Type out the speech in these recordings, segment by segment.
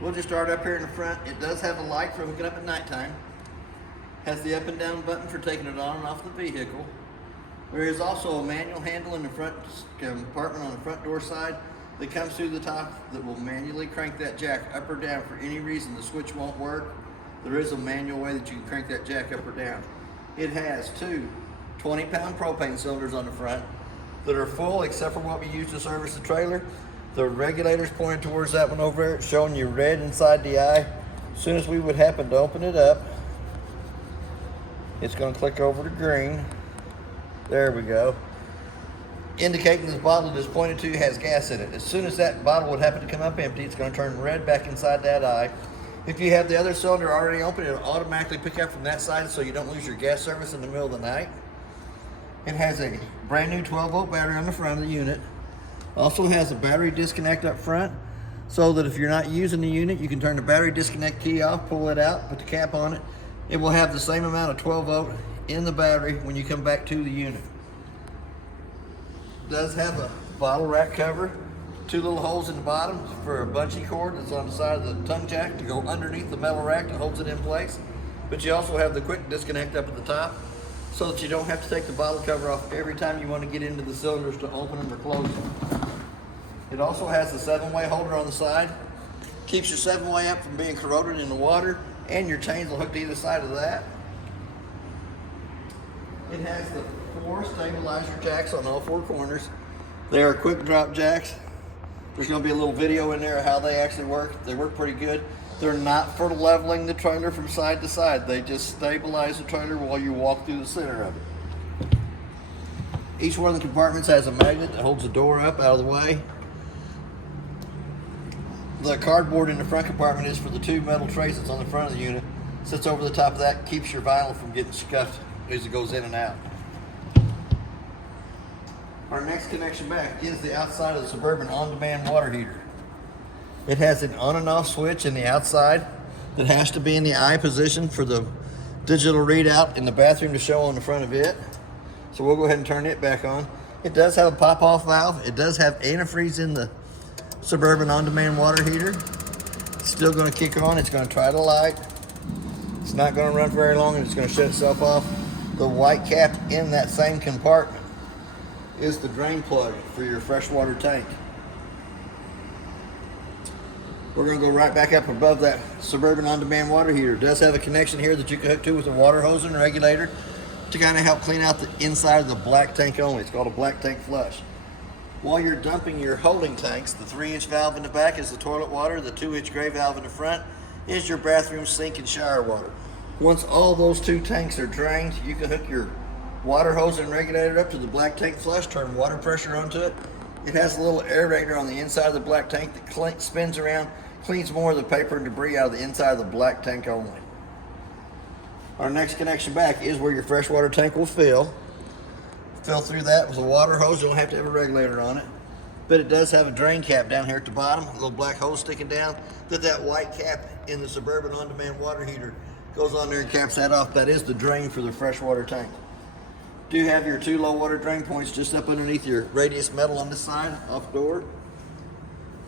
We'll just start up here in the front. It does have a light for hooking up at nighttime. Has the up and down button for taking it on and off the vehicle. There is also a manual handle in the front compartment on the front door side that comes through the top that will manually crank that jack up or down. For any reason the switch won't work, there is a manual way that you can crank that jack up or down. It has two 20-pound propane cylinders on the front that are full except for what we use to service the trailer. The regulator's pointed towards that one over there. It's showing you red inside the eye. As soon as we would happen to open it up, it's going to click over to green. There we go. Indicating this bottle that is pointed to has gas in it. As soon as that bottle would happen to come up empty, it's going to turn red back inside that eye. If you have the other cylinder already open, it'll automatically pick up from that side so you don't lose your gas service in the middle of the night. It has a brand new 12-volt battery on the front of the unit. Also has a battery disconnect up front so that if you're not using the unit, you can turn the battery disconnect key off, pull it out, put the cap on it. It will have the same amount of 12-volt in the battery when you come back to the unit. It does have a bottle rack cover, two little holes in the bottom for a bungee cord that's on the side of the tongue jack to go underneath the metal rack that holds it in place. But you also have the quick disconnect up at the top so that you don't have to take the bottle cover off every time you want to get into the cylinders to open them or close them. It also has the 7-way holder on the side. Keeps your 7-way up from being corroded in the water, and your chains will hook to either side of that. It has the 4 stabilizer jacks on all 4 corners. They are quick drop jacks. There's going to be a little video in there of how they actually work. They work pretty good. They're not for leveling the trailer from side to side. They just stabilize the trailer while you walk through the center of it. Each one of the compartments has a magnet that holds the door up out of the way. The cardboard in the front compartment is for the 2 metal trays that's on the front of the unit. Sits over the top of that, keeps your vinyl from getting scuffed as it goes in and out. Our next connection back is the outside of the Suburban on-demand water heater. It has an on and off switch in the outside that has to be in the eye position for the digital readout in the bathroom to show on the front of it. So we'll go ahead and turn it back on. It does have a pop-off valve. It does have antifreeze in the Suburban on-demand water heater. It's still going to kick on. It's going to try to light. It's not going to run very long and it's going to shut itself off. The white cap in that same compartment is the drain plug for your freshwater tank. We're going to go right back up above that Suburban on-demand water heater. It does have a connection here that you can hook to with a water hose and regulator to kind of help clean out the inside of the black tank only. It's called a black tank flush. While you're dumping your holding tanks, the 3-inch valve in the back is the toilet water. The 2-inch gray valve in the front is your bathroom sink and shower water. Once all those 2 tanks are drained, you can hook your water hose and regulator up to the black tank flush, turn water pressure onto it. It has a little aerator on the inside of the black tank that spins around, cleans more of the paper and debris out of the inside of the black tank only. Our next connection back is where your freshwater tank will fill. Fill through that with a water hose. You don't have to have a regulator on it. But it does have a drain cap down here at the bottom, a little black hose sticking down, that white cap in the Suburban on-demand water heater goes on there and caps that off. That is the drain for the freshwater tank. Do have your 2 low water drain points just up underneath your radius metal on this side, off door.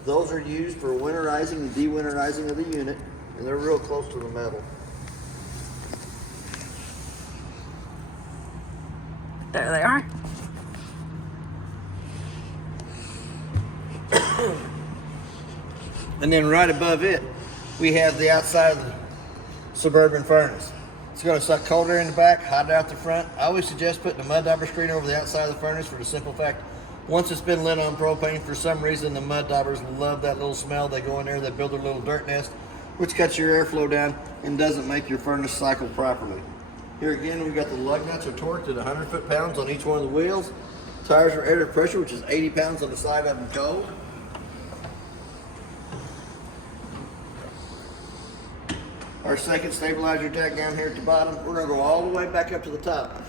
Those are used for winterizing and dewinterizing of the unit, and they're real close to the metal. There they are. And then right above it, we have the outside of the Suburban furnace. It's going to suck cold air in the back, hot out the front. I always suggest putting a mud dauber screen over the outside of the furnace for the simple fact, once it's been lit on propane, for some reason the mud daubers love that little smell. They go in there, they build their little dirt nest, which cuts your airflow down and doesn't make your furnace cycle properly. Here again, we've got the lug nuts are torqued at 100 foot-pounds on each one of the wheels. Tires are air to pressure, which is 80 pounds on the side of them cold. Our second stabilizer jack down here at the bottom, we're going to go all the way back up to the top.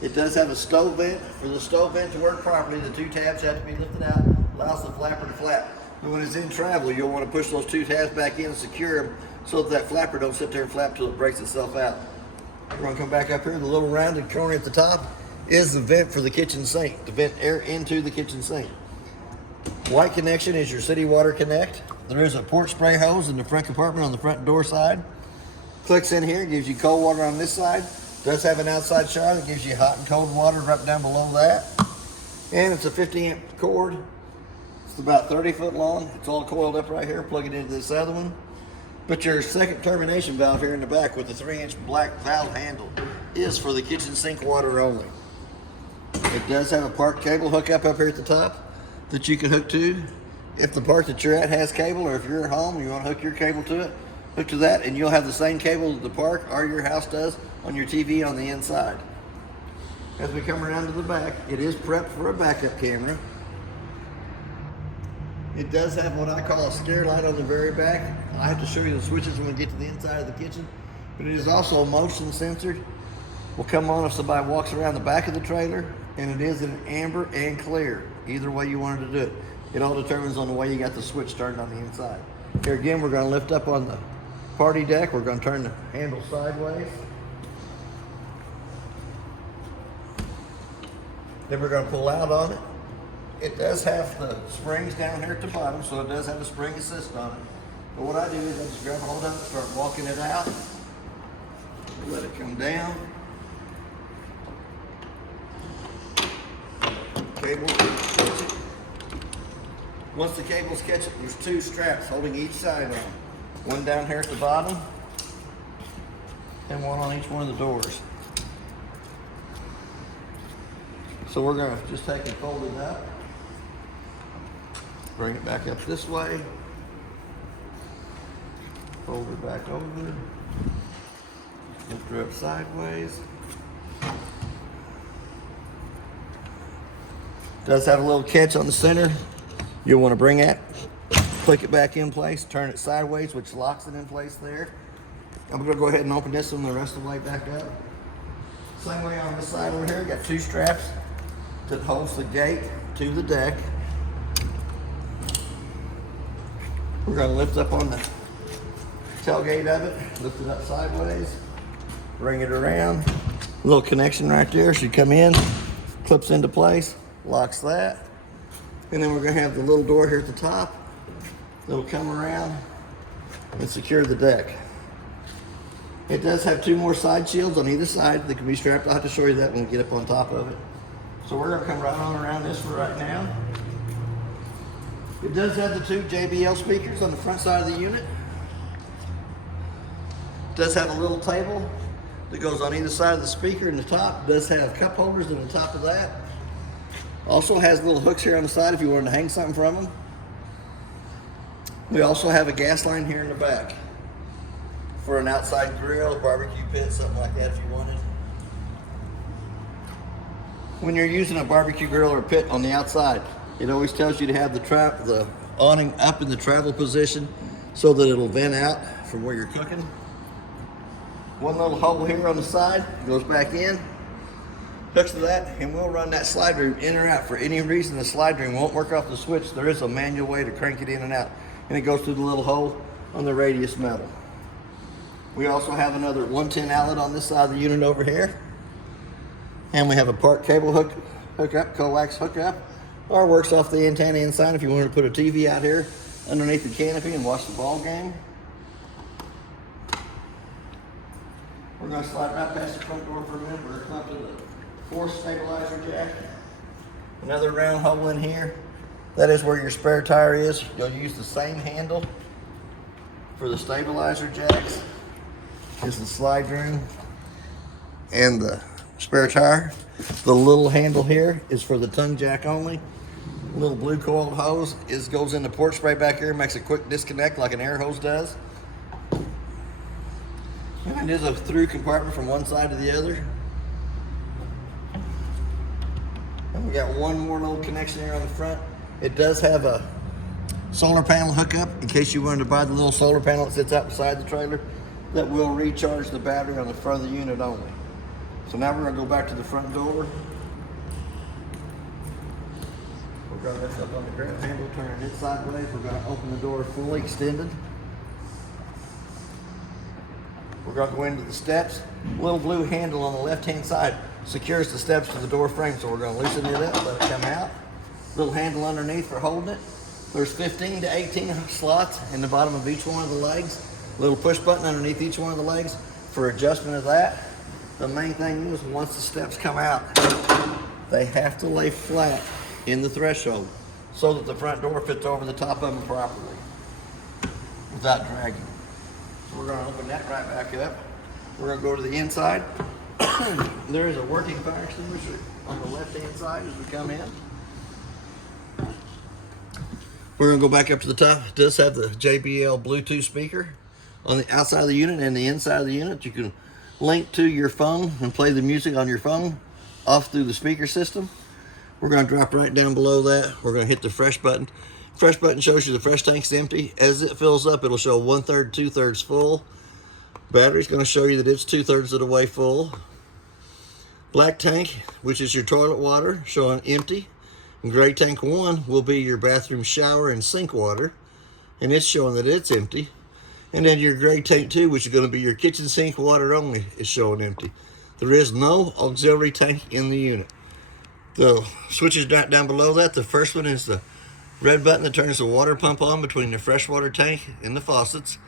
It does have a stove vent. For the stove vent to work properly, the 2 tabs have to be lifted out, allows the flapper to flap. But when it's in travel, you'll want to push those 2 tabs back in and secure them so that flapper don't sit there and flap till it breaks itself out. We're going to come back up here. The little rounded corner at the top is the vent for the kitchen sink, to vent air into the kitchen sink. White connection is your city water connect. there is a port spray hose in the front compartment on the front door side. Clicks in here, gives you cold water on this side. Does have an outside shower that gives you hot and cold water right down below that. And it's a 50 amp cord. It's about 30 foot long. It's all coiled up right here. Plug it into this other one. But your second termination valve here in the back with the 3-inch black valve handle is for the kitchen sink water only. It does have a park cable hookup up here at the top that you can hook to. If the park that you're at has cable, or if you're at home and you want to hook your cable to it, hook to that, and you'll have the same cable that the park or your house does on your TV on the inside. As we come around to the back, it is prepped for a backup camera. It does have what I call a scare light on the very back. I have to show you the switches when we get to the inside of the kitchen, but it is also motion censored. Will come on if somebody walks around the back of the trailer, and it is in amber and clear. Either way you wanted to do it. It all determines on the way you got the switch turned on the inside. Here again, we're going to lift up on the party deck. We're going to turn the handle sideways. Then we're going to pull out on it. It does have the springs down here at the bottom, so it does have a spring assist on it. But what I do is I just grab a hold of it, start walking it out, let it come down. Cable catch it. Once the cables catch it, there's 2 straps holding each side on. One down here at the bottom, and one on each one of the doors. So we're going to just take and fold it up. Bring it back up this way. Fold it back over. Lift her up sideways. Does have a little catch on the center. You'll want to bring it, click it back in place, turn it sideways, which locks it in place there. I'm going to go ahead and open this one the rest of the way back up. Same way on this side over here, got 2 straps that holds the gate to the deck. We're going to lift up on the tailgate of it, lift it up sideways, bring it around. A little connection right there should come in, clips into place, locks that. And then we're going to have the little door here at the top that'll come around and secure the deck. It does have 2 more side shields on either side that can be strapped. I'll have to show you that when we get up on top of it. So we're going to come right on around this for right now. It does have the 2 JBL speakers on the front side of the unit. It does have a little table that goes on either side of the speaker, and the top does have cup holders on the top of that. Also has little hooks here on the side if you wanted to hang something from them. We also have a gas line here in the back for an outside grill, barbecue pit, something like that if you wanted. When you're using a barbecue grill or pit on the outside, it always tells you to have the awning up in the travel position so that it'll vent out from where you're cooking. One little hole here on the side goes back in, hooks to that, and we'll run that slide ring in or out. For any reason the slide ring won't work off the switch, there is a manual way to crank it in and out, and it goes through the little hole on the radius metal. We also have another 110 outlet on this side of the unit over here, and we have a park cable hookup, coax hookup, or works off the antenna inside if you wanted to put a TV out here underneath the canopy and watch the ball game. We're going to slide right past the front door for a minute. We're going to come up to the force stabilizer jack. Another round hole in here. That is where your spare tire is. You'll use the same handle for the stabilizer jacks as the slide ring and the spare tire. The little handle here is for the tongue jack only. Little blue coiled hose goes in the port spray back here, makes a quick disconnect like an air hose does. And it is a through compartment from one side to the other. And we got one more little connection here on the front. It does have a solar panel hookup in case you wanted to buy the little solar panel that sits out beside the trailer that will recharge the battery on the front of the unit only. So now we're going to go back to the front door. We're going to lift up on the grab handle, turn it sideways. We're going to open the door fully extended. We're going to go into the steps. Little blue handle on the left-hand side secures the steps to the door frame, so we're going to loosen it up, let it come out. Little handle underneath for holding it. There's 15 to 18 slots in the bottom of each one of the legs. Little push button underneath each one of the legs for adjustment of that. The main thing is once the steps come out, they have to lay flat in the threshold so that the front door fits over the top of them properly without dragging. So we're going to open that right back up. We're going to go to the inside. There is a working fire extinguisher on the left-hand side as we come in. We're going to go back up to the top. It does have the JBL Bluetooth speaker on the outside of the unit and the inside of the unit. You can link to your phone and play the music on your phone off through the speaker system. We're going to drop right down below that. We're going to hit the fresh button. Fresh button shows you the fresh tank's empty. As it fills up, it'll show 1/3, 2/3 full. Battery's going to show you that it's 2/3 of the way full. Black tank, which is your toilet water, showing empty. And gray tank 1 will be your bathroom shower and sink water, and it's showing that it's empty. And then your gray tank 2, which is going to be your kitchen sink water only, is showing empty. There is no auxiliary tank in the unit. The switches down below that. The first one is the red button that turns the water pump on between the freshwater tank and the faucets.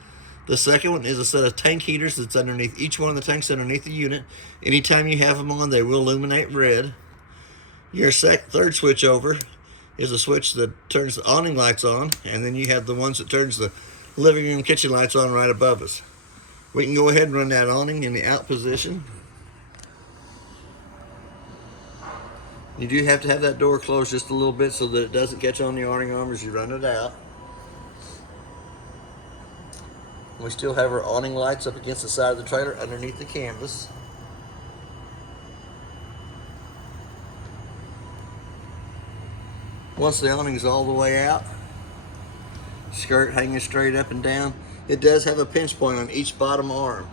The second one is a set of tank heaters that's underneath each one of the tanks underneath the unit. Anytime you have them on, they will illuminate red. Your third switch over is a switch that turns the awning lights on, and then you have the ones that turns the living room kitchen lights on right above us. We can go ahead and run that awning in the out position. You do have to have that door closed just a little bit so that it doesn't catch on the awning arm as you run it out. We still have our awning lights up against the side of the trailer underneath the canvas. Once the awning is all the way out, skirt hanging straight up and down, it does have a pinch point on each bottom arm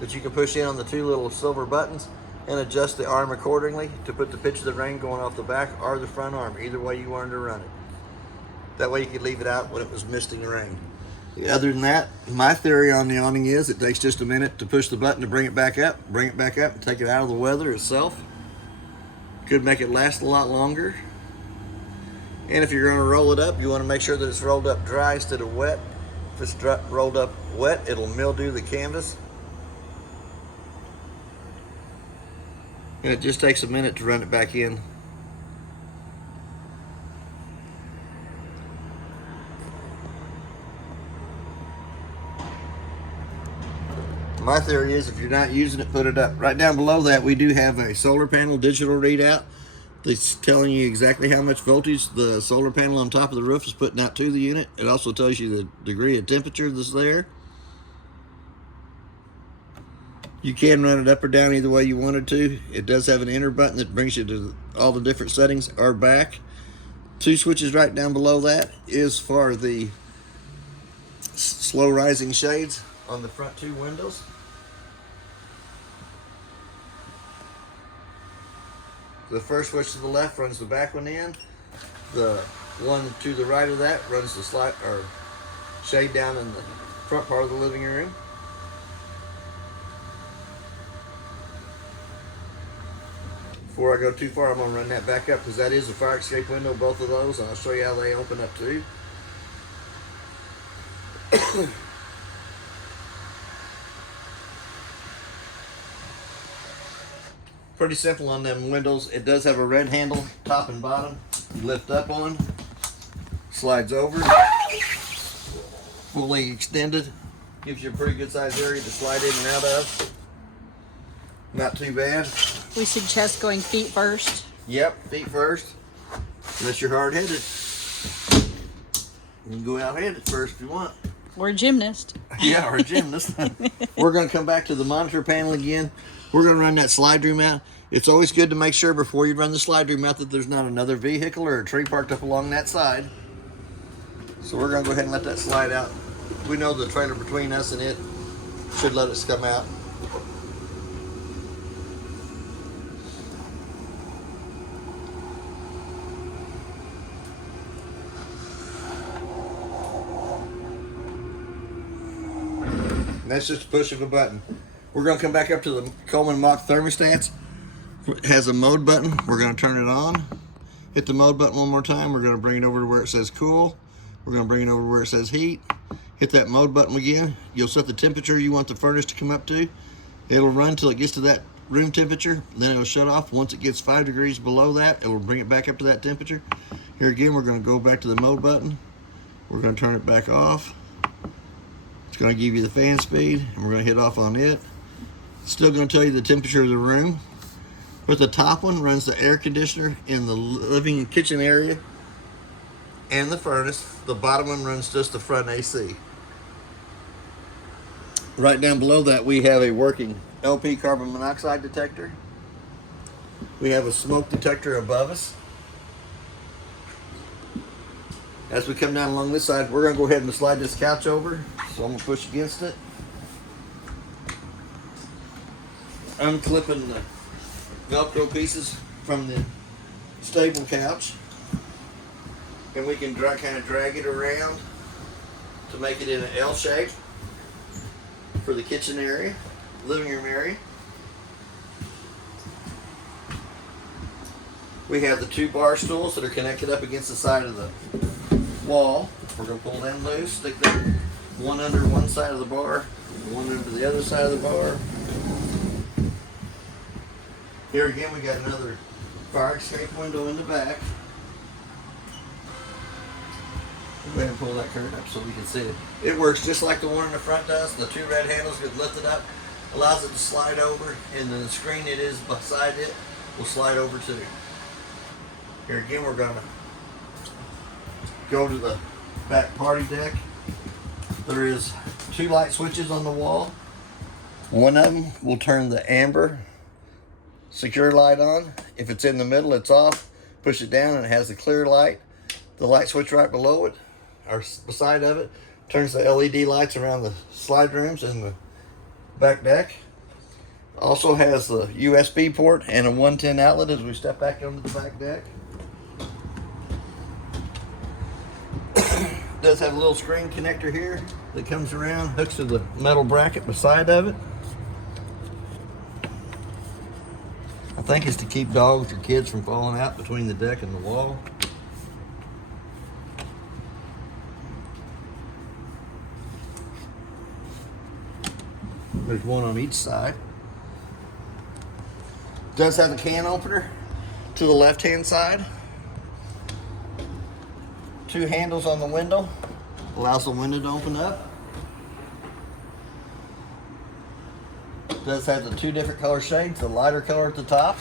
that you can push in on the 2 little silver buttons and adjust the arm accordingly to put the pitch of the rain going off the back or the front arm, either way you wanted to run it. That way you could leave it out when it was misting rain. Other than that, my theory on the awning is it takes just a minute to push the button to bring it back up, and take it out of the weather itself. Could make it last a lot longer. And if you're going to roll it up, you want to make sure that it's rolled up dry instead of wet. If it's rolled up wet, it'll mildew the canvas. And it just takes a minute to run it back in. My theory is if you're not using it, put it up. Right down below that, we do have a solar panel digital readout that's telling you exactly how much voltage the solar panel on top of the roof is putting out to the unit. It also tells you the degree of temperature that's there. You can run it up or down either way you wanted to. It does have an enter button that brings you to all the different settings or back. 2 switches right down below that is for the slow rising shades on the front 2 windows. The first switch to the left runs the back one in. The one to the right of that runs the slide or shade down in the front part of the living room. Before I go too far, I'm going to run that back up because that is a fire escape window, both of those, and I'll show you how they open up too. Pretty simple on them windows. It does have a red handle, top and bottom. You lift up on, slides over, fully extended. Gives you a pretty good sized area to slide in and out of. Not too bad. We suggest going feet first. Yep, feet first. Unless you're hard headed. You can go out headed first if you want. Or a gymnast. Yeah, or a gymnast. We're going to come back to the monitor panel again. We're going to run that slide room out. It's always good to make sure before you run the slide room out that there's not another vehicle or a tree parked up along that side. So we're going to go ahead and let that slide out. We know the trailer between us and it should let us come out. And that's just a push of a button. We're going to come back up to the Coleman Mach thermostats. It has a mode button. We're going to turn it on. Hit the mode button one more time. We're going to bring it over to where it says cool. We're gonna bring it over where it says heat. Hit that mode button again. You'll set the temperature you want the furnace to come up to. It'll run till it gets to that room temperature, then it'll shut off. Once it gets 5 degrees below that, it will bring it back up to that temperature. Here again, we're gonna go back to the mode button. We're gonna turn it back off. It's gonna give you the fan speed, and we're gonna hit off on it. It's still gonna tell you the temperature of the room. But the top one runs the air conditioner in the living and kitchen area and the furnace. The bottom one runs just the front AC. Right down below that, we have a working LP carbon monoxide detector. We have a smoke detector above us. As we come down along this side, we're going to go ahead and slide this couch over. So I'm going to push against it. Unclipping the Velcro pieces from the stable couch. And we can kind of drag it around to make it in an L shape for the kitchen area, living room area. We have the 2 bar stools that are connected up against the side of the wall. We're going to pull them loose, stick them one under one side of the bar, one under the other side of the bar. Here again, we got another fire escape window in the back. Go ahead and pull that curtain up so we can see it. It works just like the one in the front does. The 2 red handles get lifted up, allows it to slide over, and then the screen it is beside it will slide over too. Here again, we're going to go to the back party deck. There is 2 light switches on the wall. One of them will turn the amber secure light on. If it's in the middle, it's off. Push it down and it has the clear light. The light switch right below it, or beside of it, turns the LED lights around the slide rooms and the back deck. Also has the USB port and a 110 outlet as we step back onto the back deck. Does have a little screen connector here that comes around, hooks to the metal bracket beside of it. I think it's to keep dogs or kids from falling out between the deck and the wall. There's one on each side. Does have a can opener to the left-hand side. 2 handles on the window. Allows the window to open up. Does have the 2 different color shades. The lighter color at the top.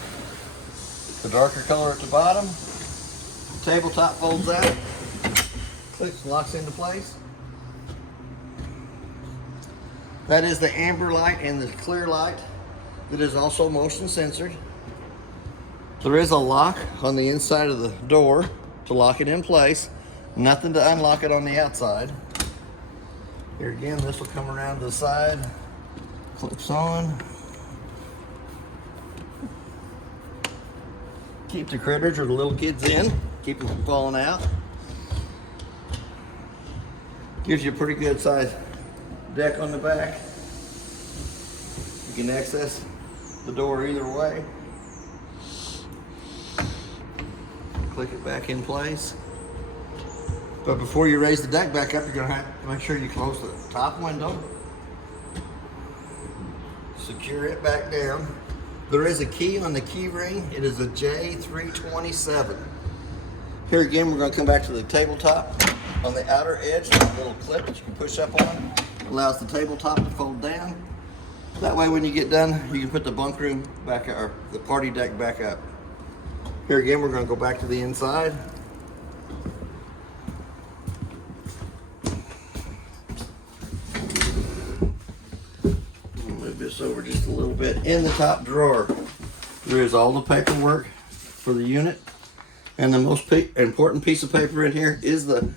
The darker color at the bottom. Tabletop folds out. Clicks and locks into place. That is the amber light and the clear light that is also motion censored. There is a lock on the inside of the door to lock it in place. Nothing to unlock it on the outside. Here again, this will come around to the side. Clips on. Keep the critters or the little kids in. Keep them from falling out. Gives you a pretty good size deck on the back. You can access the door either way. Click it back in place. But before you raise the deck back up, you're going to have to make sure you close the top window. Secure it back down. There is a key on the key ring. It is a J327. Here again, we're going to come back to the tabletop. On the outer edge, there's a little clip that you can push up on. Allows the tabletop to fold down. That way when you get done, you can put the bunk room back, or the party deck back up. Here again, we're going to go back to the inside. Move this over just a little bit. In the top drawer, there is all the paperwork for the unit. And the most important piece of paper in here is the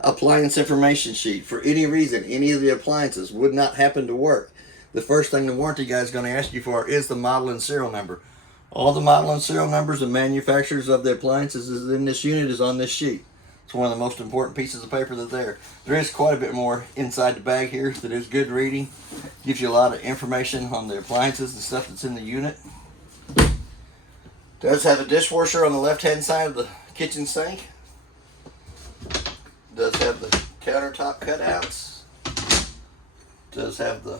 appliance information sheet. For any reason, any of the appliances would not happen to work, the first thing the warranty guy is going to ask you for is the model and serial number. All the model and serial numbers and manufacturers of the appliances is in this unit is on this sheet. It's one of the most important pieces of paper that's there. There is quite a bit more inside the bag here that is good reading. Gives you a lot of information on the appliances and stuff that's in the unit. Does have a dishwasher on the left hand side of the kitchen sink. Does have the countertop cutouts. Does have the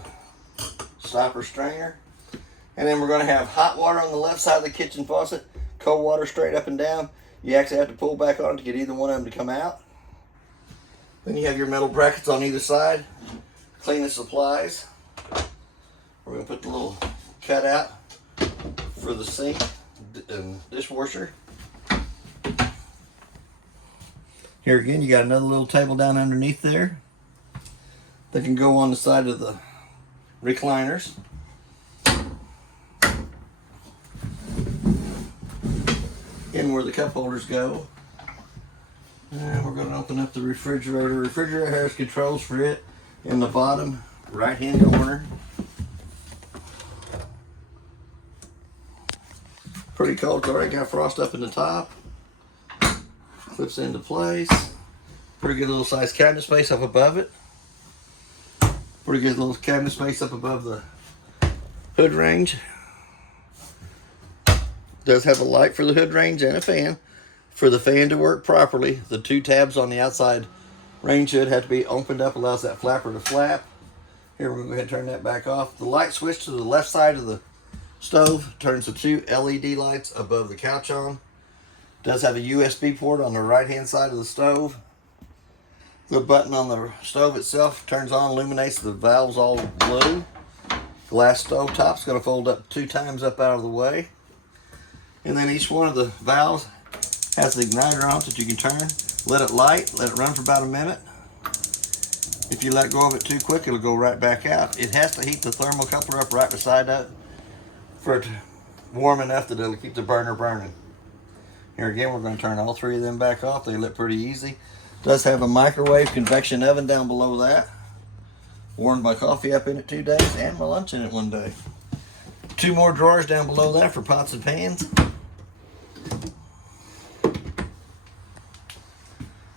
stopper strainer. And then we're going to have hot water on the left side of the kitchen faucet, cold water straight up and down. You actually have to pull back on it to get either one of them to come out. Then you have your metal brackets on either side. Cleaning supplies. We're going to put the little cutout for the sink and dishwasher. Here again, you got another little table down underneath there that can go on the side of the recliners. In where the cup holders go. And we're going to open up the refrigerator. The refrigerator has controls for it in the bottom right hand corner. Pretty cold. It's already got frost up in the top. Clips into place. Pretty good little size cabinet space up above it. Pretty good little cabinet space up above the hood range. Does have a light for the hood range and a fan. For the fan to work properly, the two tabs on the outside range hood have to be opened up, allows that flapper to flap. Here, we're going to go ahead and turn that back off. The light switch to the left side of the stove turns the two LED lights above the couch on. Does have a USB port on the right hand side of the stove. The button on the stove itself turns on, illuminates the valves all blue. Glass stove top's going to fold up 2 times up out of the way. And then each one of the valves has the igniter on it that you can turn. Let it light, let it run for about a minute. If you let go of it too quick, it'll go right back out. It has to heat the thermocoupler up right beside that for it to warm enough that it'll keep the burner burning. Here again, we're going to turn all 3 of them back off. They lit pretty easy. Does have a microwave convection oven down below that. Warmed my coffee up in it 2 days and my lunch in it 1 day. 2 more drawers down below that for pots and pans.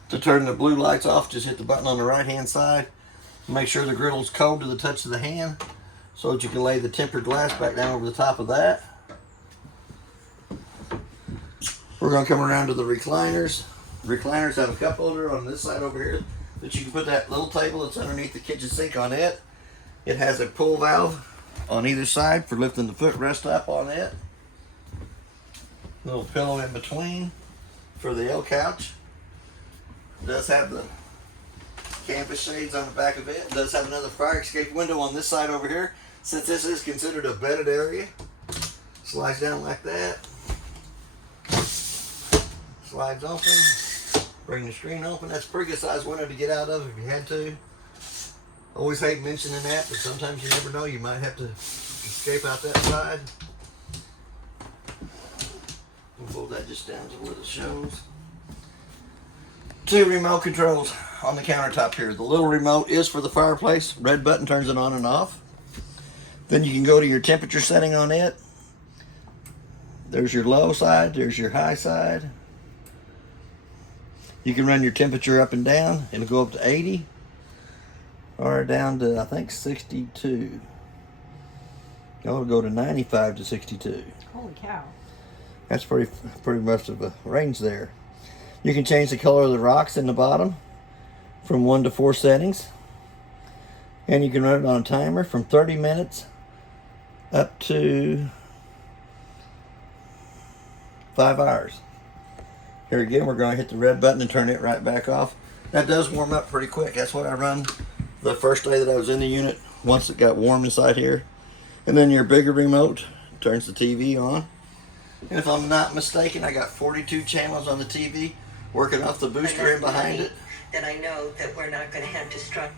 To turn the blue lights off, just hit the button on the right hand side. Make sure the griddle's cold to the touch of the hand so that you can lay the tempered glass back down over the top of that. We're going to come around to the recliners. Recliners have a cup holder on this side over here that you can put that little table that's underneath the kitchen sink on it. It has a pull valve on either side for lifting the footrest up on it. Little pillow in between for the L couch. Does have the canvas shades on the back of it. Does have another fire escape window on this side over here. Since this is considered a bedded area, slides down like that. Slides open. Bring the screen open. That's a pretty good size window to get out of if you had to. Always hate mentioning that, but sometimes you never know. You might have to escape out that side. We'll fold that just down to where it shows. 2 remote controls on the countertop here. The little remote is for the fireplace. Red button turns it on and off. Then you can go to your temperature setting on it. There's your low side. There's your high side. You can run your temperature up and down. It'll go up to 80 or down to, I think, 62. It'll go to 95 to 62. Holy cow. That's pretty much of a range there. You can change the color of the rocks in the bottom from 1 to 4 settings. And you can run it on a timer from 30 minutes up to 5 hours. Here again, we're going to hit the red button and turn it right back off. That does warm up pretty quick. That's what I run the first day that I was in the unit, once it got warm inside here. And then your bigger remote turns the TV on. And if I'm not mistaken, I got 42 channels on the TV, working off the booster in behind it. Then I know that we're not going to have to struggle.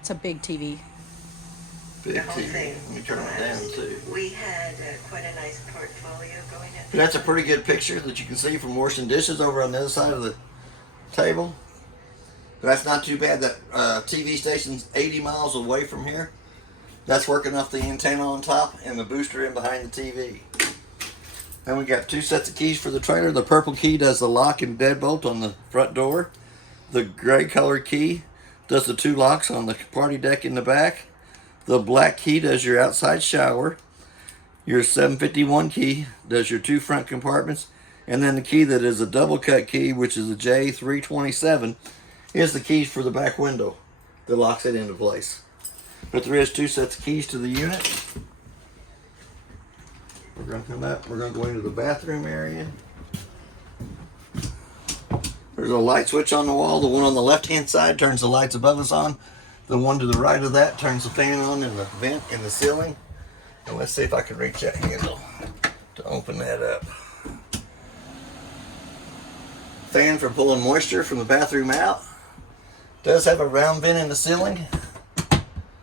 It's a big TV. Big The whole TV. thing. Let me turn it down too. We had quite a nice portfolio going in. That's a pretty good picture that you can see from washing dishes over on the other side of the table. That's not too bad. That TV station's 80 miles away from here. That's working off the antenna on top and the booster in behind the TV. Then we got 2 sets of keys for the trailer. The purple key does the lock and deadbolt on the front door. The gray colored key does the 2 locks on the party deck in the back. The black key does your outside shower. Your 751 key does your 2 front compartments. And then the key that is a double cut key, which is a J327, is the keys for the back window that locks it into place. But there is 2 sets of keys to the unit. We're going to come up. We're going to go into the bathroom area. There's a light switch on the wall. The one on the left-hand side turns the lights above us on. The one to the right of that turns the fan on in the vent in the ceiling. And let's see if I can reach that handle to open that up. Fan for pulling moisture from the bathroom out. Does have a round vent in the ceiling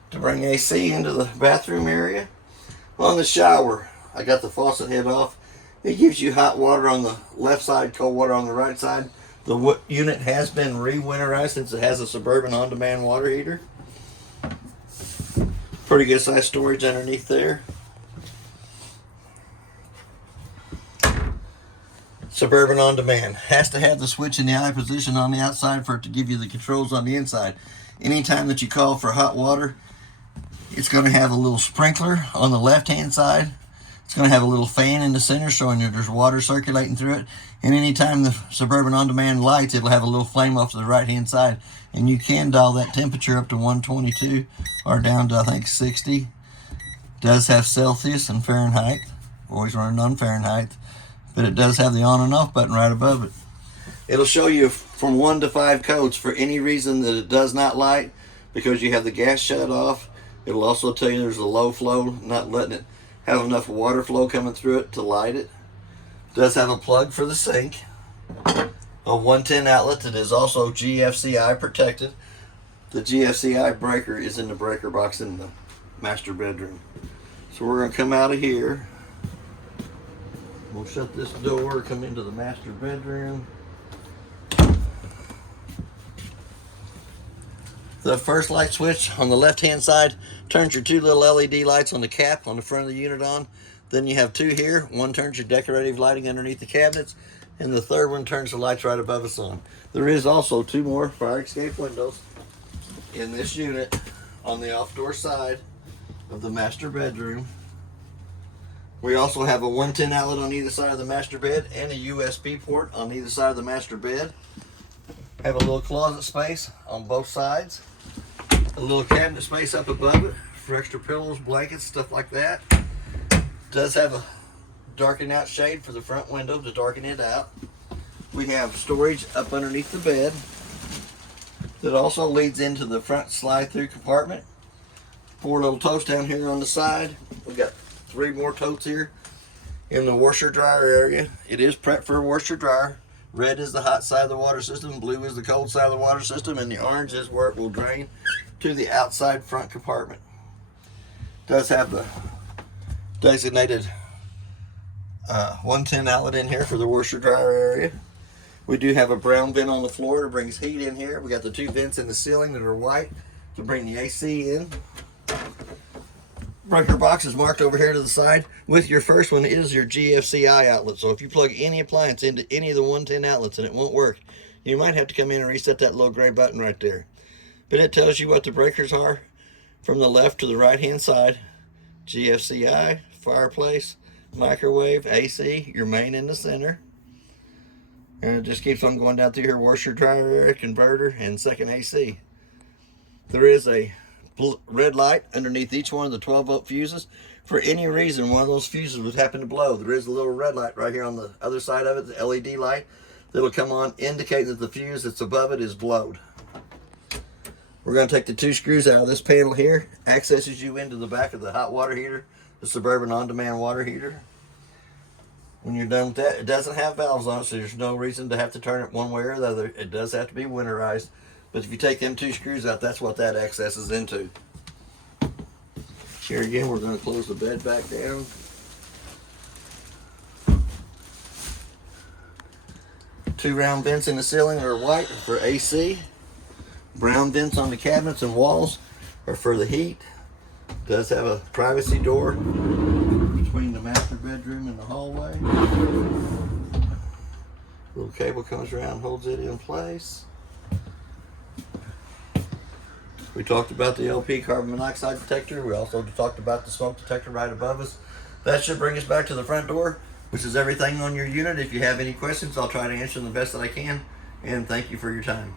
to bring AC into the bathroom area. On the shower, I got the faucet head off. It gives you hot water on the left side, cold water on the right side. The unit has been re-winterized since it has a Suburban on-demand water heater. Pretty good size storage underneath there. Suburban on demand. Has to have the switch in the eye position on the outside for it to give you the controls on the inside. Anytime that you call for hot water, it's going to have a little sprinkler on the left-hand side. It's going to have a little fan in the center showing you there's water circulating through it. And anytime the Suburban on demand lights, it'll have a little flame off to the right-hand side. And you can dial that temperature up to 122 or down to, I think, 60. Does have Celsius and Fahrenheit. Always running on Fahrenheit. But it does have the on and off button right above it. It'll show you from 1 to 5 codes for any reason that it does not light, because you have the gas shut off. It'll also tell you there's a low flow, not letting it have enough water flow coming through it to light it. Does have a plug for the sink. A 110 outlet that is also GFCI protected. The GFCI breaker is in the breaker box in the master bedroom. So we're going to come out of here. We'll shut this door, come into the master bedroom. The first light switch on the left-hand side turns your 2 little LED lights on the cap on the front of the unit on. Then you have 2 here. One turns your decorative lighting underneath the cabinets, and the third one turns the lights right above us on. There is also 2 more fire escape windows in this unit on the off-door side of the master bedroom. We also have a 110 outlet on either side of the master bed and a USB port on either side of the master bed. Have a little closet space on both sides. A little cabinet space up above it for extra pillows, blankets, stuff like that. Does have a darken out shade for the front window to darken it out. We have storage up underneath the bed that also leads into the front slide through compartment. 4 little totes down here on the side. We've got 3 more totes here in the washer dryer area. It is prepped for a washer dryer. Red is the hot side of the water system, blue is the cold side of the water system, and the orange is where it will drain to the outside front compartment. Does have the designated 110 outlet in here for the washer dryer area. We do have a brown vent on the floor that brings heat in here. We got the 2 vents in the ceiling that are white to bring the AC in. Breaker box is marked over here to the side. With your first one is your GFCI outlet. So if you plug any appliance into any of the 110 outlets and it won't work, you might have to come in and reset that little gray button right there. But it tells you what the breakers are from the left to the right hand side. GFCI, fireplace, microwave, AC, your main in the center. And it just keeps on going down through here, washer, dryer area, converter, and second AC. There is a red light underneath each one of the 12-volt fuses. For any reason one of those fuses would happen to blow, there is a little red light right here on the other side of it, the LED light, that'll come on, indicating that the fuse that's above it is blowed. We're going to take the 2 screws out of this panel here. Accesses you into the back of the hot water heater, the Suburban on-demand water heater. When you're done with that, it doesn't have valves on it, so there's no reason to have to turn it one way or the other. It does have to be winterized. But if you take them 2 screws out, that's what that accesses into. Here again, we're going to close the bed back down. Two round vents in the ceiling are white for AC. Brown vents on the cabinets and walls are for the heat. Does have a privacy door between the master bedroom and the hallway. Little cable comes around, holds it in place. We talked about the LP carbon monoxide detector. We also talked about the smoke detector right above us. That should bring us back to the front door, which is everything on your unit. If you have any questions, I'll try to answer them the best that I can. And thank you for your time.